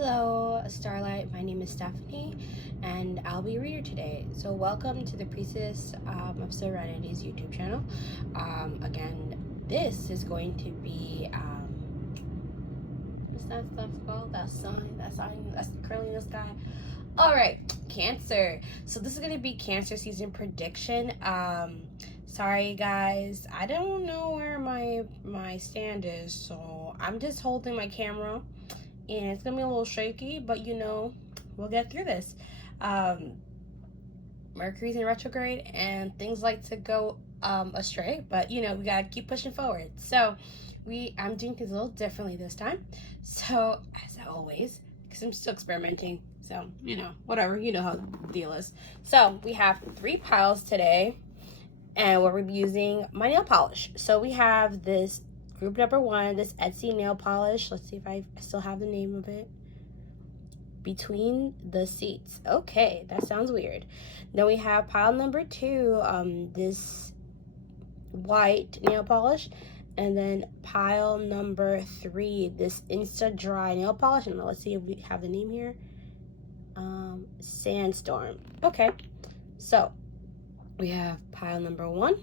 Hello, Starlight. My name is Stephanie, and I'll be your reader today. So, welcome to the Priestess of Serenity's YouTube channel. Again, this is going to be what's that stuff called? That sign that's curling in the sky. All right, Cancer. So this is gonna be Cancer season prediction. Sorry guys, I don't know where my stand is, so I'm just holding my camera. And it's gonna be a little shaky, but we'll get through this. Mercury's in retrograde and things like to go astray, but we gotta keep pushing forward. So I'm doing things a little differently this time. So as always, because I'm still experimenting, so whatever, how the deal is. So we have 3 piles today, and we'll be using my nail polish. So we have this group number 1, this Etsy nail polish. Let's see if I still have the name of it. Between the Seats. Okay, that sounds weird. Then we have pile number 2, this white nail polish. And then pile number 3, this Insta Dry nail polish. And let's see if we have the name here. Sandstorm. Okay, so we have pile number 1,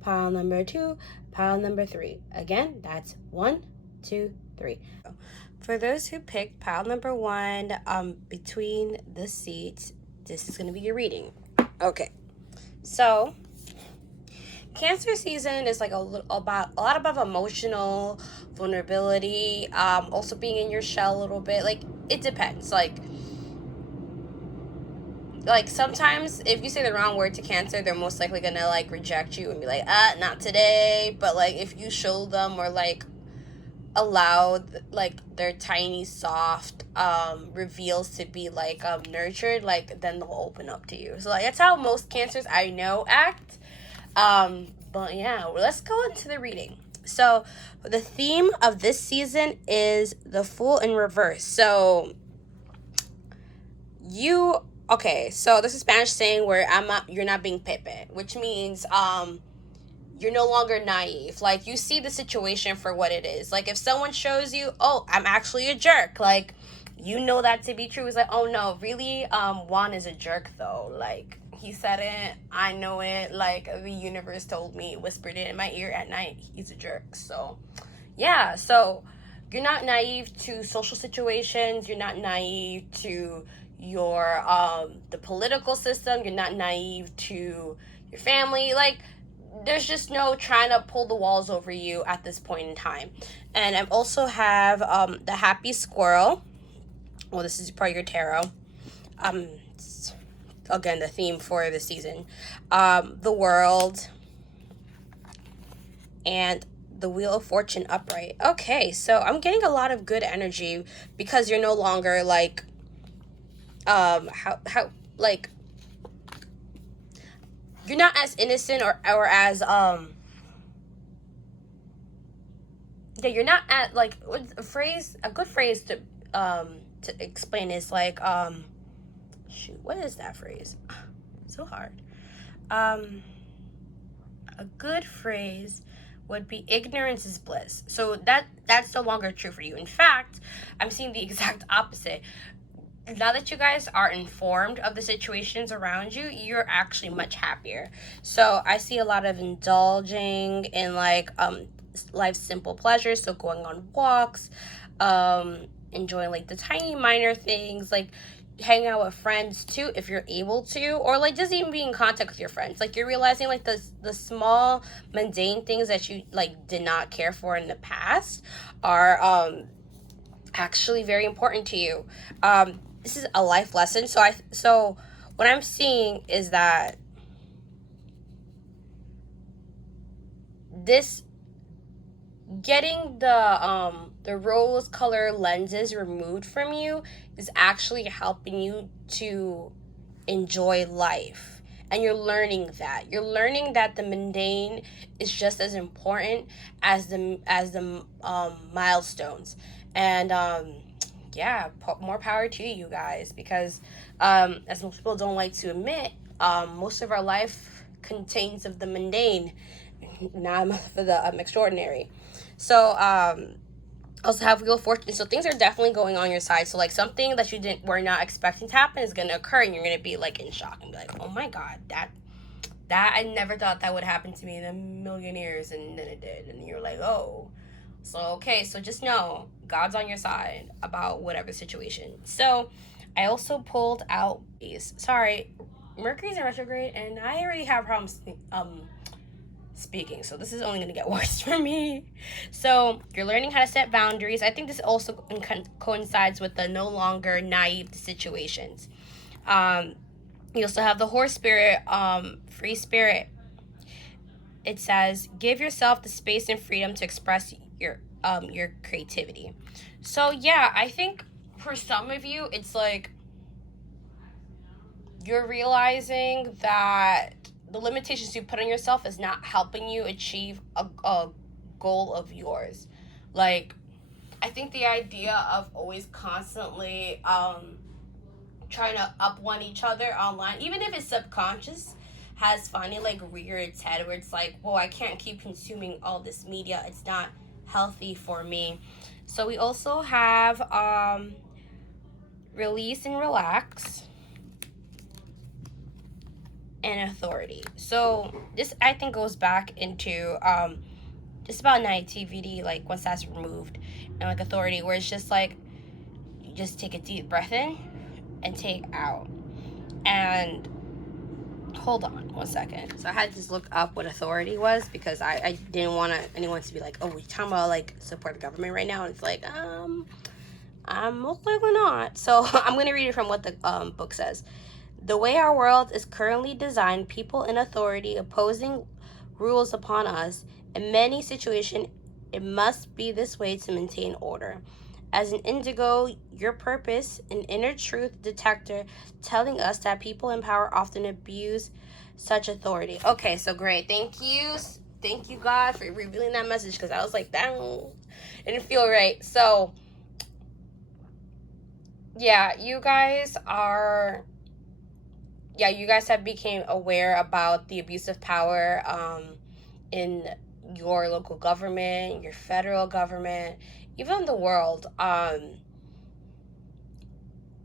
pile number 2, pile number 3. Again, that's 1, 2, 3. For those who picked pile number 1, Between the Seats, this is going to be your reading. Okay, so Cancer season is like a lot about emotional vulnerability, also being in your shell a little bit. Like, it depends. Like sometimes if you say the wrong word to Cancer, they're most likely gonna like reject you and be like, not today. But like if you show them or like allow like their tiny soft reveals to be like nurtured, like then they'll open up to you. So like that's how most Cancers I know act. But yeah, let's go into the reading. So the theme of this season is the Fool in reverse. So okay, so this is Spanish saying where you're not being pepe, which means you're no longer naive. Like, you see the situation for what it is. Like, if someone shows you, oh, I'm actually a jerk, like, you know that to be true. It's like, oh no, really, Juan is a jerk though. Like, he said it, I know it, like, the universe told me, whispered it in my ear at night, he's a jerk. So yeah, so you're not naive to social situations, you're not naive to your the political system, you're not naive to your family. Like, there's just no trying to pull the walls over you at this point in time. And I also have the Happy Squirrel. Well, this is part of your tarot. Again, the theme for the season. The World. And the Wheel of Fortune upright. Okay, so I'm getting a lot of good energy because you're no longer like like you're not as innocent or as you're not at like a good phrase to explain is like shoot, what is that phrase? So hard. A good phrase would be ignorance is bliss. So that's no longer true for you. In fact, I'm seeing the exact opposite. Now that you guys are informed of the situations around you, you're actually much happier. So I see a lot of indulging in like life's simple pleasures. So going on walks, enjoying like the tiny minor things, like hang out with friends too if you're able to, or like just even be in contact with your friends. Like, you're realizing like the small mundane things that you like did not care for in the past are actually very important to you. This is a life lesson. So what I'm seeing is that this getting the rose color lenses removed from you is actually helping you to enjoy life. And you're learning that the mundane is just as important as the milestones. And yeah, more power to you guys, because as most people don't like to admit, most of our life contains of the mundane, not for the extraordinary. So Also have Wheel of Fortune. So things are definitely going on your side. So like something that you were not expecting to happen is gonna occur, and you're gonna be like in shock and be like, oh my god, that I never thought that would happen to me in a million years, and then it did, and you're like, oh. So okay, so just know God's on your side about whatever situation. So I also pulled out these. Sorry, Mercury's in retrograde, and I already have problems speaking, so this is only going to get worse for me. So you're learning how to set boundaries. I think this also coincides with the no longer naive situations. You also have the horse spirit, free spirit. It says give yourself the space and freedom to express your creativity. So yeah, I think for some of you it's like you're realizing that the limitations you put on yourself is not helping you achieve a goal of yours. Like, I think the idea of always constantly trying to up one each other online, even if it's subconscious, has finally like reared its head where it's like, whoa, I can't keep consuming all this media. It's not healthy for me. So we also have release and relax, and authority. So this I think goes back into just about naivety, like once that's removed, and like authority, where it's just like you just take a deep breath in and take out. And hold on one second. So I had to just look up what authority was because I didn't want anyone to be like, oh, we're talking about like support the government right now. And it's like, I'm most likely not. So I'm gonna read it from what the book says. The way our world is currently designed, people in authority opposing rules upon us, in many situations, it must be this way to maintain order. As an indigo, your purpose, an inner truth detector, telling us that people in power often abuse such authority. Okay, so great. Thank you. Thank you, God, for revealing that message, because I was like, that didn't feel right. So, yeah, you guys have become aware about the abuse of power in your local government, your federal government, even the world.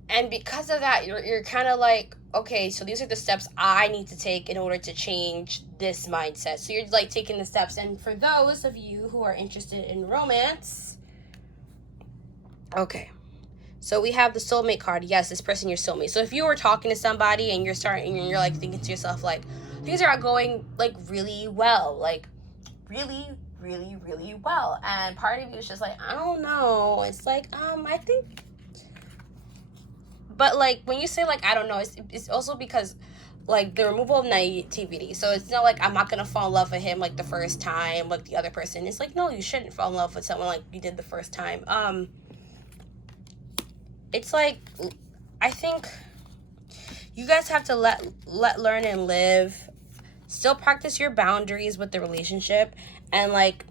And because of that, you're kind of like, okay, so these are the steps I need to take in order to change this mindset. So you're like taking the steps. And for those of you who are interested in romance, okay. So we have the soulmate card. Yes, this person your soulmate. So if you were talking to somebody and you're like thinking to yourself like, things are going like really well, like really, really, really well, and part of you is just like, I don't know. It's like I think, but like when you say like I don't know, it's also because like the removal of naivety. So it's not like I'm not gonna fall in love with him like the first time like the other person. It's like, no, you shouldn't fall in love with someone like you did the first time. It's like, I think you guys have to let learn and live, still practice your boundaries with the relationship. And like,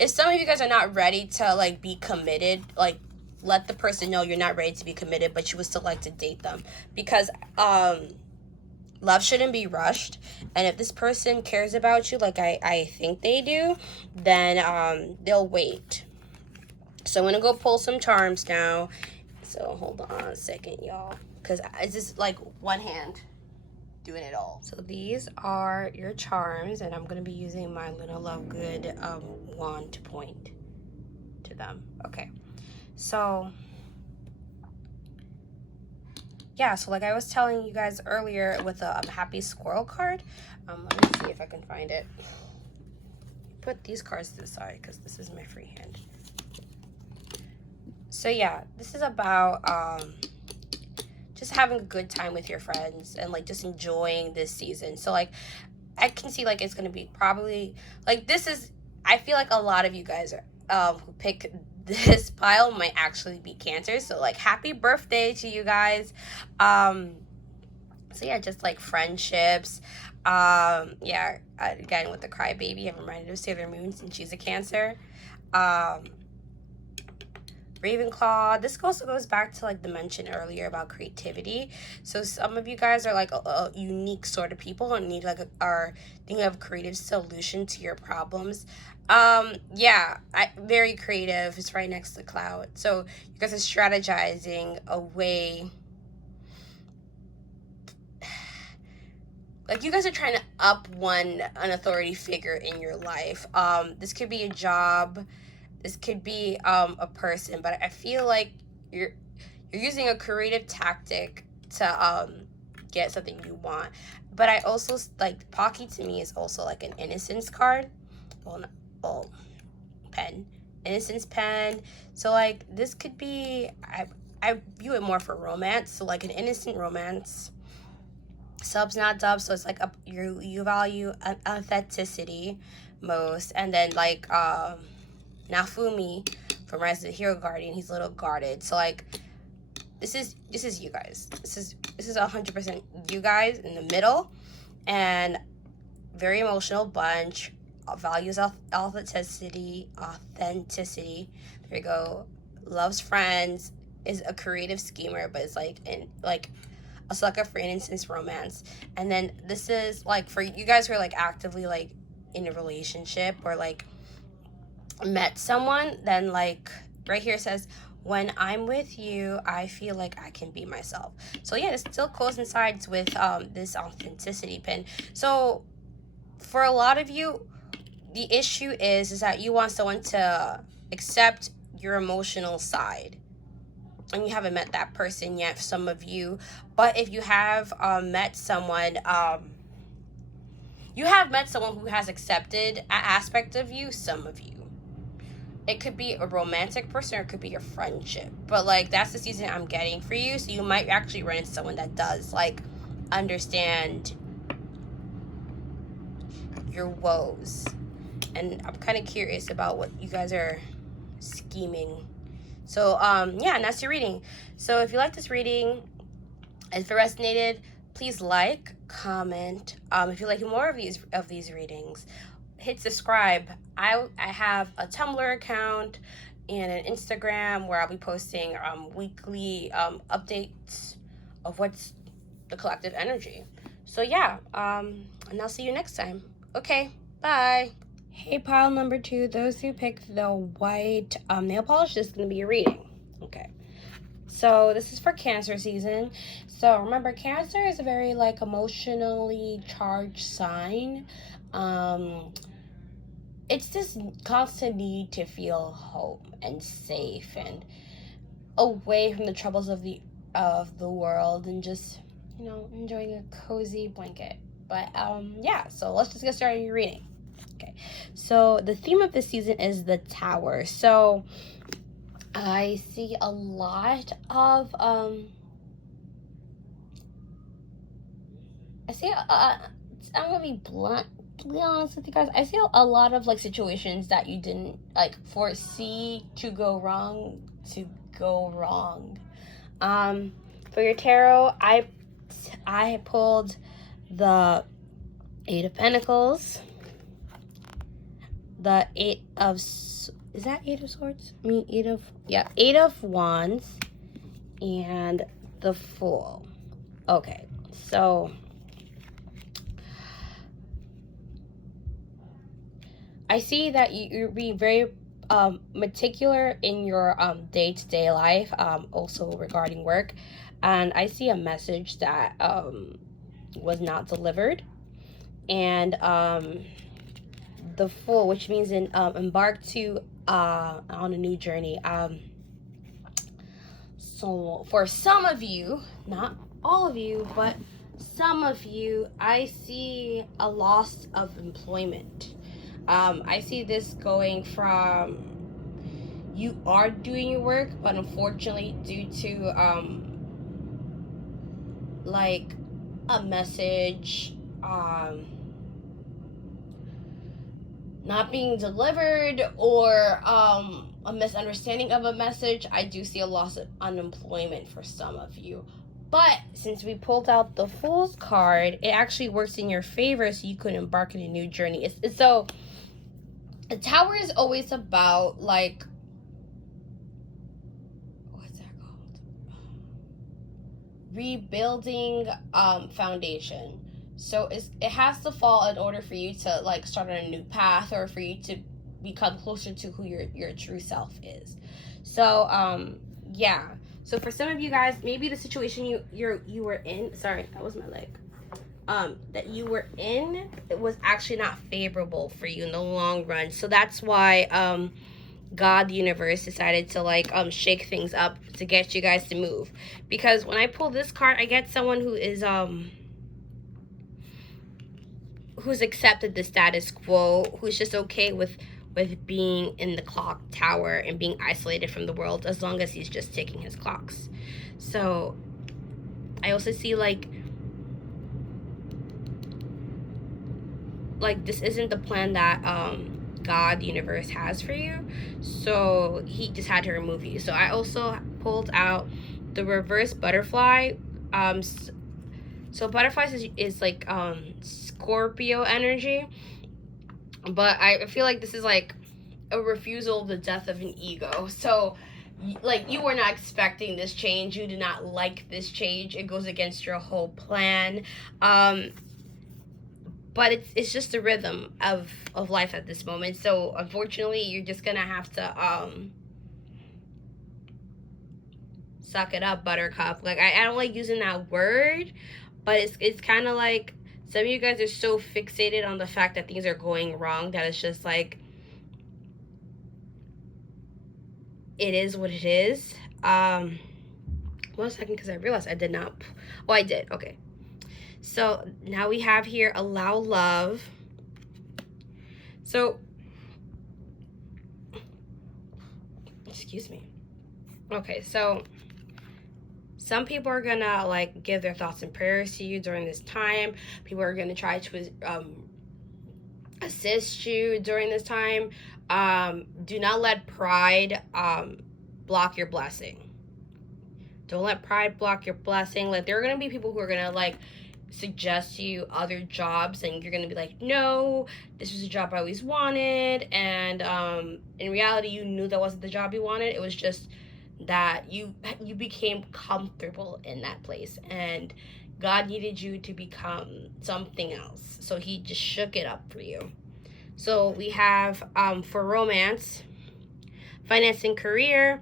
if some of you guys are not ready to like be committed, like let the person know you're not ready to be committed, but you would still like to date them, because love shouldn't be rushed. And if this person cares about you like I think they do, then they'll wait. So I'm gonna go pull some charms now. So hold on a second, y'all, because it's just like one hand doing it all. So these are your charms, and I'm going to be using my Luna Lovegood wand to point to them. Okay, so yeah, so like I was telling you guys earlier with a happy squirrel card, let me see if I can find it. Put these cards to the side because this is my free hand. So yeah, this is about just having a good time with your friends and like just enjoying this season. So like I can see like it's gonna be probably like this is, I feel like a lot of you guys are who pick this pile might actually be Cancer. So like happy birthday to you guys. So yeah, just like friendships. Yeah, again with the crybaby, I'm reminded of Sailor Moon since she's a Cancer. Ravenclaw. This also goes back to like the mention earlier about creativity. So some of you guys are like a unique sort of people and need like are thinking of a creative solution to your problems. Yeah, very creative. It's right next to the cloud. So you guys are strategizing a way. Like you guys are trying to up an authority figure in your life. This could be a job. This could be a person, but I feel like you're using a creative tactic to get something you want. But I also like Pocky to me is also like an innocence card. Well, pen, innocence pen. So like this could be I view it more for romance. So like an innocent romance. Subs not dubs, so it's like you value authenticity most, and then like Nafumi from Resident Hero Guardian, he's a little guarded. So like this is you guys. This is 100% you guys in the middle, and very emotional bunch. Values authenticity. There you go. Loves friends. Is a creative schemer, but it's like a sucker for innocence romance. And then this is like for you guys who are like actively like in a relationship or like met someone, then like right here says, when I'm with you, I feel like I can be myself. So yeah, it still coincides with this authenticity pin. So for a lot of you, the issue is that you want someone to accept your emotional side, and you haven't met that person yet, some of you. But if you have met someone, you have met someone who has accepted an aspect of you, some of you. It could be a romantic person or it could be a friendship. But like that's the season I'm getting for you. So you might actually run into someone that does like understand your woes. And I'm kind of curious about what you guys are scheming. So, yeah, and that's your reading. So if you like this reading, if it resonated, please like, comment. If you like more of these readings, hit subscribe. I have a Tumblr account and an Instagram where I'll be posting weekly updates of what's the collective energy. So yeah, and I'll see you next time. Okay, bye. Hey, pile number 2, those who picked the white nail polish, this is going to be your reading. Okay, so this is for Cancer season. So remember, Cancer is a very like emotionally charged sign. It's this constant need to feel home and safe and away from the troubles of the world and just, you know, enjoying a cozy blanket. But yeah, so let's just get started on your reading. Okay, so the theme of this season is the Tower. So I see a lot of I'm gonna be bluntly honest with you guys. I see a lot of like situations that you didn't like foresee to go wrong. For your tarot, I pulled the 8 of Pentacles, the 8 of, is that 8 of Swords? I mean 8 of Wands, and the Fool. Okay, so I see that you're being very meticulous in your day-to-day life, also regarding work, and I see a message that was not delivered, and the Fool, which means embark to on a new journey. So for some of you, not all of you, but some of you, I see a loss of employment. I see this going from you are doing your work, but unfortunately due to like a message not being delivered or a misunderstanding of a message, I do see a loss of unemployment for some of you. But since we pulled out the Fool's card, it actually works in your favor, so you could embark on a new journey. So the Tower is always about like rebuilding foundation. So it has to fall in order for you to like start on a new path, or for you to become closer to who your true self is. So yeah. So for some of you guys, maybe the situation you were in, sorry, that was my leg. That you were in, it was actually not favorable for you in the long run. So that's why God, the universe, decided to like shake things up to get you guys to move. Because when I pull this card, I get someone who is who's accepted the status quo, who's just okay with being in the clock tower and being isolated from the world, as long as he's just taking his clocks. So I also see like this isn't the plan that God, the universe, has for you. So he just had to remove you. So I also pulled out the reverse butterfly. So butterflies is like Scorpio energy, but I feel like this is like a refusal of the death of an ego. So like you were not expecting this change, you do not like this change, it goes against your whole plan, but it's just the rhythm of life at this moment. So unfortunately, you're just gonna have to suck it up, buttercup. Like I don't like using that word, but it's kind of like some of you guys are so fixated on the fact that things are going wrong that it's just like it is what it is. 1 second, because I realized I did not. Oh, I did. Okay. So now we have here allow love. So, excuse me. Okay, so some people are gonna like give their thoughts and prayers to you during this time. People are gonna try to assist you during this time. Do not let pride block your blessing. Don't let pride block your blessing. Like there are gonna be people who are gonna like suggest to you other jobs, and you're gonna be like, no, this was a job I always wanted, and in reality you knew that wasn't the job you wanted. It was just that you became comfortable in that place, and God needed you to become something else, so he just shook it up for you. So we have for romance, finance and career,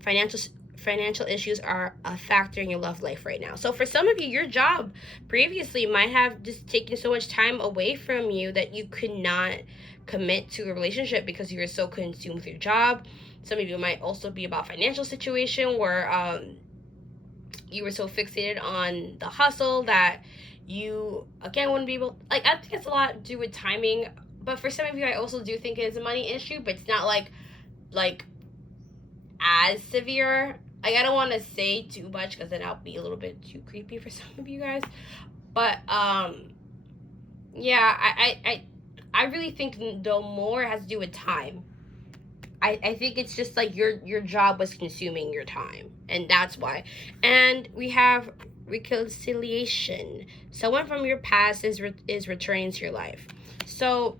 financial issues are a factor in your love life right now. So for some of you, your job previously might have just taken so much time away from you that you could not commit to a relationship because you were so consumed with your job. Some of you might also be about financial situation where you were so fixated on the hustle that you again wouldn't be able, like I think it's a lot to do with timing. But for some of you, I also do think it's a money issue, but it's not like as severe. Like I don't want to say too much because then I'll be a little bit too creepy for some of you guys. But yeah, I really think though more has to do with time. I think it's just like your job was consuming your time, and that's why. And we have reconciliation. Someone from your past is returning to your life. So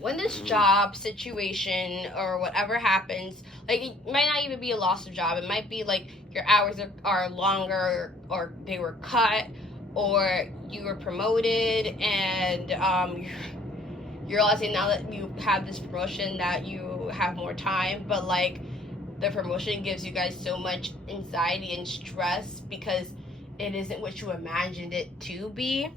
when this job situation or whatever happens, like it might not even be a loss of job. It might be like your hours are longer, or they were cut, or you were promoted, and you're realizing now that you have this promotion that you have more time, but like the promotion gives you guys so much anxiety and stress because it isn't what you imagined it to be.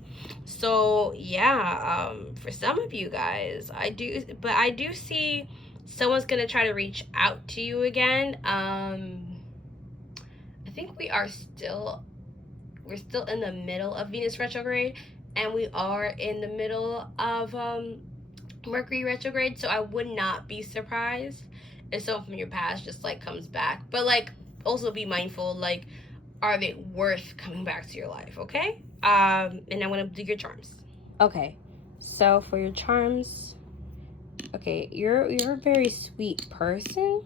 So yeah, for some of you guys, I do see someone's gonna try to reach out to you again. I think we're still in the middle of Venus retrograde, and we are in the middle of Mercury retrograde, so I would not be surprised if someone from your past just like comes back. But like also be mindful, like, are they worth coming back to your life? Okay, and I'm gonna do your charms. Okay, so for your charms, okay, you're a very sweet person,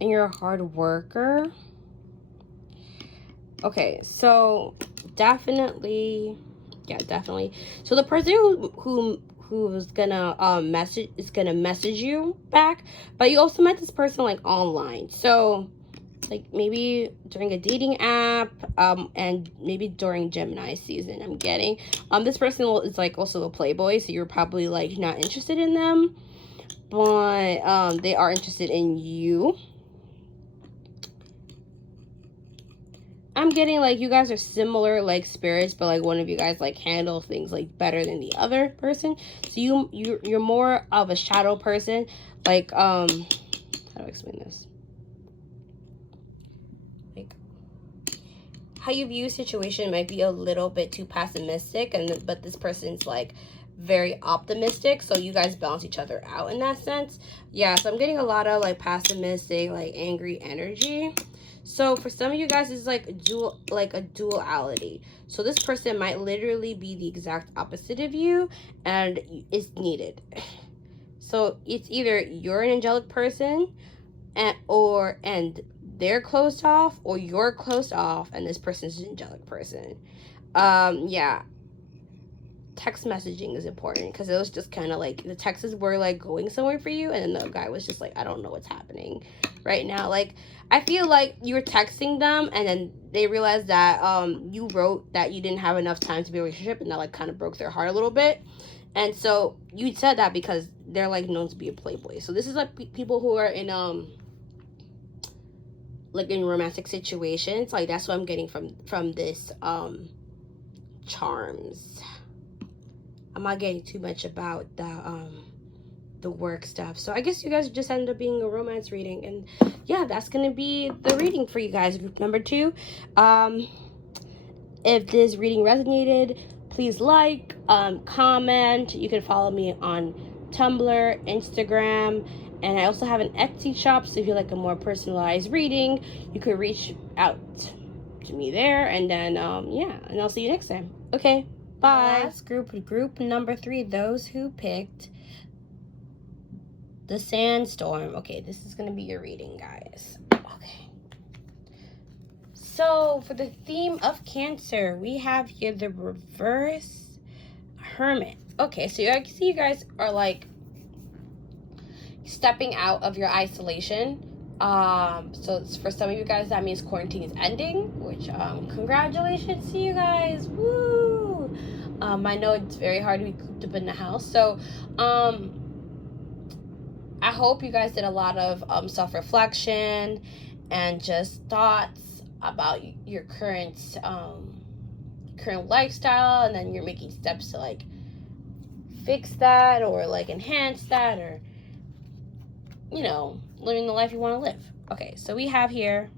and you're a hard worker. Okay, so definitely. So the person who's gonna message you back, but you also met this person like online. So like maybe during a dating app, and maybe during Gemini season. I'm getting this person is like also a playboy, so you're probably like not interested in them, but they are interested in you. I'm getting like you guys are similar like spirits, but like one of you guys like handle things like better than the other person. So you're more of a shadow person. Like how do I explain this? Like how you view a situation might be a little bit too pessimistic, but this person's like very optimistic, so you guys balance each other out in that sense. Yeah, so I'm getting a lot of like pessimistic, like angry energy. So for some of you guys, it's like a duality. So this person might literally be the exact opposite of you, and it's needed. So it's either you're an angelic person, and they're closed off, or you're closed off and this person's an angelic person. Yeah. Text messaging is important, because it was just kind of like the texts were like going somewhere for you, and then the guy was just like, I don't know what's happening right now. Like I feel like you were texting them, and then they realized that you wrote that you didn't have enough time to be in a relationship, and that like kind of broke their heart a little bit. And so you said that because they're like known to be a playboy. So this is like people who are in like in romantic situations. Like that's what I'm getting from this charms. I'm not getting too much about the work stuff. So I guess you guys just ended up being a romance reading. And yeah, that's gonna be the reading for you guys, group number 2. If this reading resonated, please like, comment. You can follow me on Tumblr, Instagram, and I also have an Etsy shop, so if you like a more personalized reading, you could reach out to me there. And then yeah, and I'll see you next time. Okay, bye. Last group number 3, those who picked the Sandstorm. Okay, this is gonna be your reading, guys. Okay, so for the theme of Cancer, we have here the reverse Hermit. Okay, so I see you guys are like stepping out of your isolation. So for some of you guys, that means quarantine is ending, which congratulations to you guys. Woo! I know it's very hard to be cooped up in the house, so I hope you guys did a lot of self-reflection and just thoughts about your current lifestyle, and then you're making steps to like fix that or like enhance that, or you know, living the life you want to live. Okay, so we have here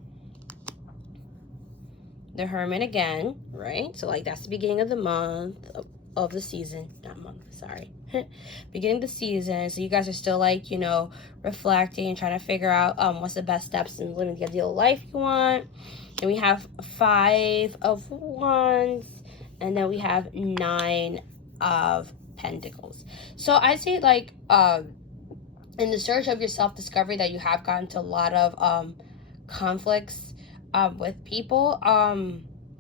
the Hermit again, right? So like that's the beginning of the month, of the season, not month, sorry. Beginning of the season. So you guys are still like, you know, reflecting and trying to figure out what's the best steps in living the ideal life you want. And we have 5 of Wands, and then we have 9 of Pentacles. So I say like in the search of your self-discovery that you have gotten to a lot of conflicts with people.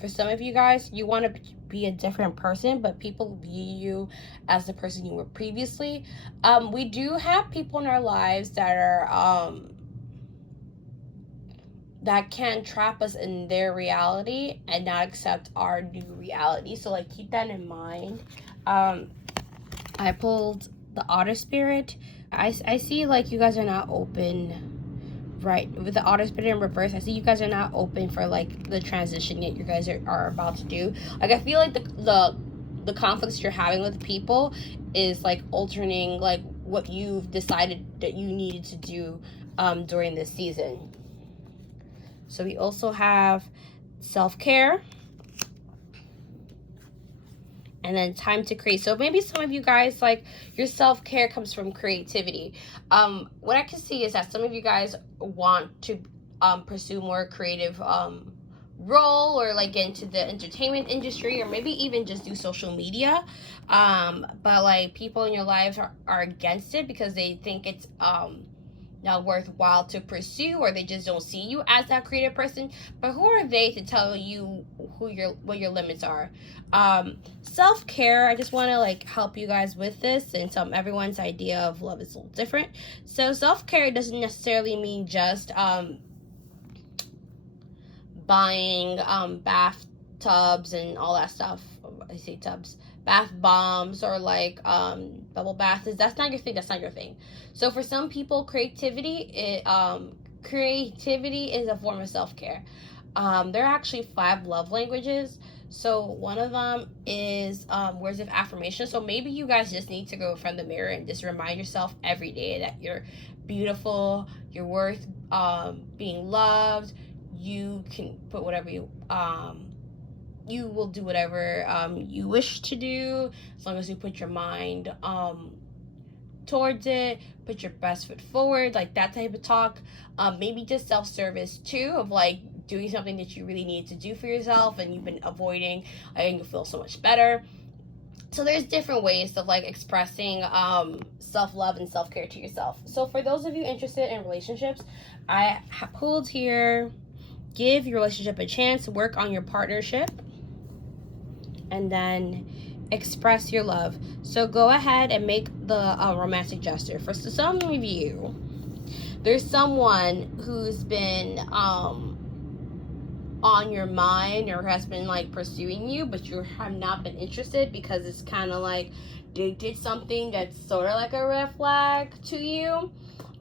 For some of you guys, you want to be a different person, but people view you as the person you were previously. We do have people in our lives that are that can trap us in their reality and not accept our new reality. So like keep that in mind. I pulled the Otter Spirit. I see like you guys are not open. Right, with the Otter Spirit in reverse, I see you guys are not open for like the transition yet you guys are about to do. Like I feel like the conflicts you're having with people is like altering like what you've decided that you needed to do during this season. So we also have self-care, and then time to create. So maybe some of you guys, like, your self-care comes from creativity. What I can see is that some of you guys want to pursue more creative role, or like get into the entertainment industry, or maybe even just do social media. But like people in your lives are against it because they think it's not worthwhile to pursue, or they just don't see you as that creative person. But who are they to tell you what your limits are? Self-care, I just want to like help you guys with this, and everyone's idea of love is a little different. So self-care doesn't necessarily mean just buying bathtubs and all that stuff. I say tubs, bath bombs, or like bubble baths. That's not your thing. That's not your thing. So for some people, creativity is a form of self-care. There are actually 5 love languages. So one of them is words of affirmation. So maybe you guys just need to go in front of the mirror and just remind yourself every day that you're beautiful, you're worth being loved. You can put whatever you will do whatever you wish to do, as long as you put your mind towards it, put your best foot forward, like that type of talk. Maybe just self-service too, of like doing something that you really need to do for yourself and you've been avoiding, and you feel so much better. So there's different ways of like expressing self-love and self-care to yourself. So for those of you interested in relationships, I have pulled here, give your relationship a chance, work on your partnership, and then express your love. So go ahead and make the romantic gesture. For some of you, there's someone who's been on your mind or has been like pursuing you, but you have not been interested because it's kind of like they did something that's sort of like a red flag to you.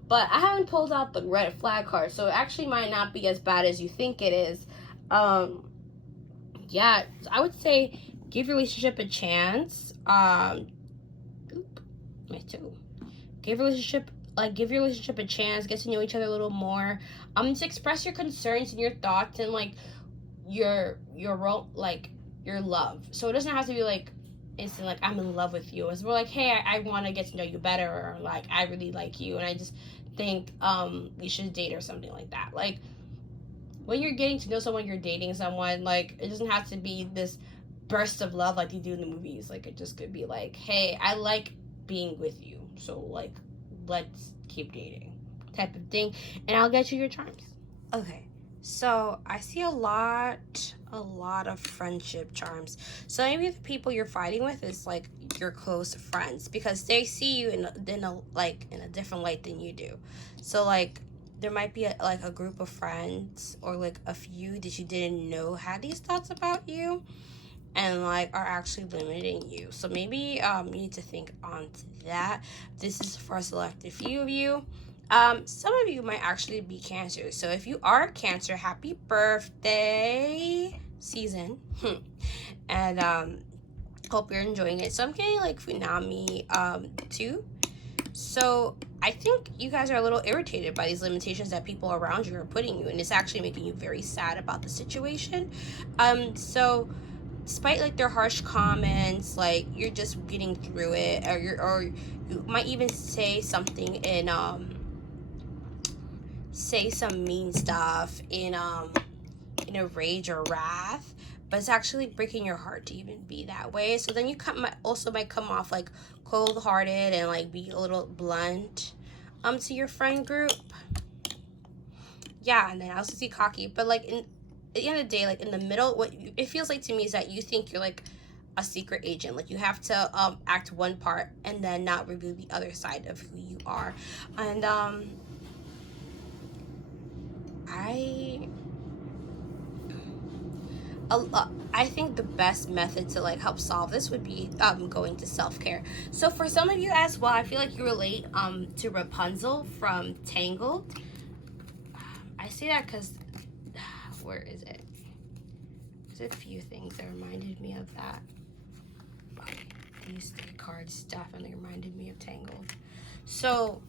But I haven't pulled out the red flag card, so it actually might not be as bad as you think it is. Yeah, I would say give your relationship a chance. Give your relationship a chance. Get to know each other a little more. To express your concerns and your thoughts and like your role, like your love. So it doesn't have to be like instant, like I'm in love with you. It's more like, hey, I want to get to know you better, or like I really like you and I just think we should date, or something like that. Like when you're getting to know someone, you're dating someone, like it doesn't have to be this burst of love like they do in the movies. Like it just could be like, hey, I like being with you, so like let's keep dating, type of thing, and I'll get you your charms. Okay, so I see a lot of friendship charms. So maybe the people you're fighting with is like your close friends, because they see you in a different light than you do. So like there might be a group of friends, or like a few that you didn't know had these thoughts about you, and like are actually limiting you. So maybe you need to think on that. This is for a selected few of you. Some of you might actually be Cancer. So if you are Cancer, happy birthday season. And hope you're enjoying it. So I'm getting like Funami too. So I think you guys are a little irritated by these limitations that people around you are putting you, and it's actually making you very sad about the situation. So despite like their harsh comments, like you're just getting through it, or you might even say something in say some mean stuff in a rage or wrath, but it's actually breaking your heart to even be that way. So then you might come off like cold-hearted and like be a little blunt to your friend group. Yeah, and then I also see cocky, but like at the end of the day, like in the middle, what it feels like to me is that you think you're like a secret agent. Like you have to act one part and then not reveal the other side of who you are. And I think the best method to like help solve this would be going to self-care. So for some of you as well, I feel like you relate to Rapunzel from Tangled. I say that because where is it? There's a few things that reminded me of that. These three cards definitely reminded me of Tangled. So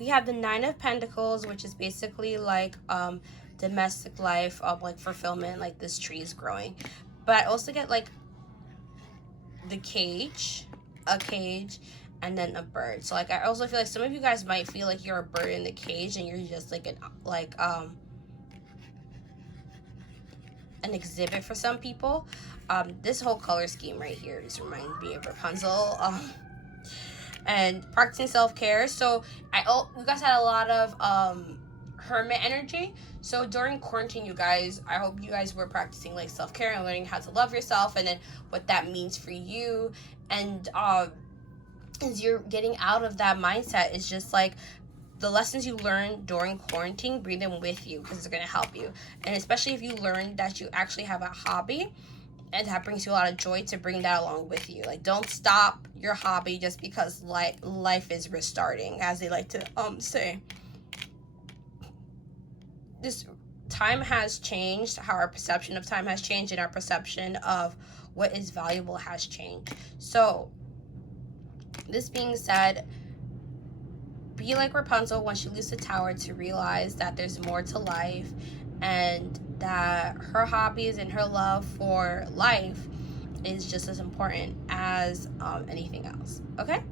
we have the Nine of Pentacles, which is basically like domestic life of like fulfillment, like this tree is growing. But I also get like the cage, a cage, and then a bird. So like I also feel like some of you guys might feel like you're a bird in the cage and you're just like an exhibit for some people. This whole color scheme right here just reminds me of Rapunzel. And practicing self-care. So we guys had a lot of hermit energy. So during quarantine, you guys, I hope you guys were practicing like self-care and learning how to love yourself, and then what that means for you. And as you're getting out of that mindset, it's just like the lessons you learn during quarantine, bring them with you because it's going to help you. And especially if you learn that you actually have a hobby and that brings you a lot of joy, to bring that along with you. Like, don't stop your hobby just because life is restarting, as they like to say. This time has changed, how our perception of time has changed, and our perception of what is valuable has changed. So this being said, be like Rapunzel when she leaves the tower, to realize that there's more to life, and that her hobbies and her love for life is just as important as anything else. Okay,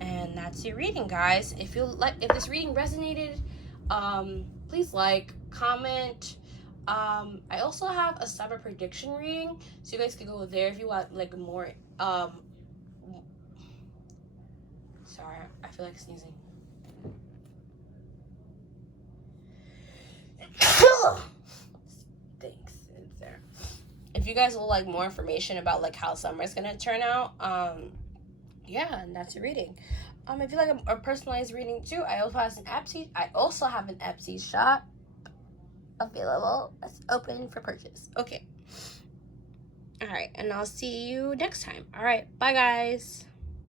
and that's your reading, guys. If this reading resonated, please like, comment. I also have a summer prediction reading, so you guys can go there if you want like more. Sorry, I feel like sneezing. Thanks. It's there. If you guys will like more information about like how summer is gonna turn out, yeah, and that's your reading. If you like a personalized reading too, I also have an Etsy shop available. That's open for purchase. Okay. All right, and I'll see you next time. All right, bye guys.